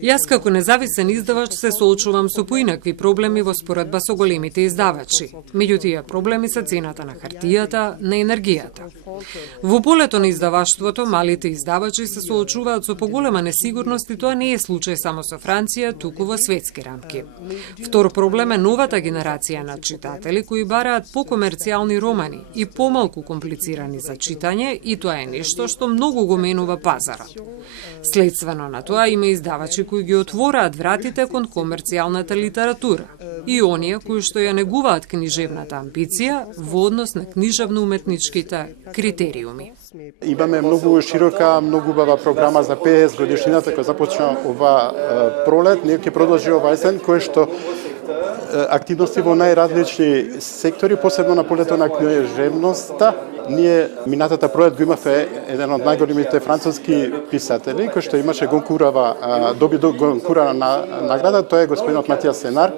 Јас како независен издавач се соочувам со поинакви проблеми во споредба со големите издавачи. Меѓу тие проблеми се цената на хартијата, на енергијата. Во полето на издаваштвото, малите издавачи се соочуваат со поголема несигурност и тоа не е случај само со Франција, туку во светски рамки. Втор проблем е новата генерација на читатели кои бараат покомерцијални романи и помалку комплицирани за читање, и тоа е нешто што многу го менува пазарот. Следствено на тоа има издавачи кои ги отвораат вратите кон комерцијалната литература и оние кои што ја негуваат книжевната амбиција во однос на книжевно-уметничките критериуми. Имаме многу широка, многу убава програма за 50 годишнината која започна ова пролет, ние ќе продолжи ова есен, кој што активности во најразлични сектори, посебно на полето на книжевноста. Ние минатата пролет го имавме еден од најголемите француски писатели кој што имаше доби гонкурава награда, тоа е господинот Матијас Сенар.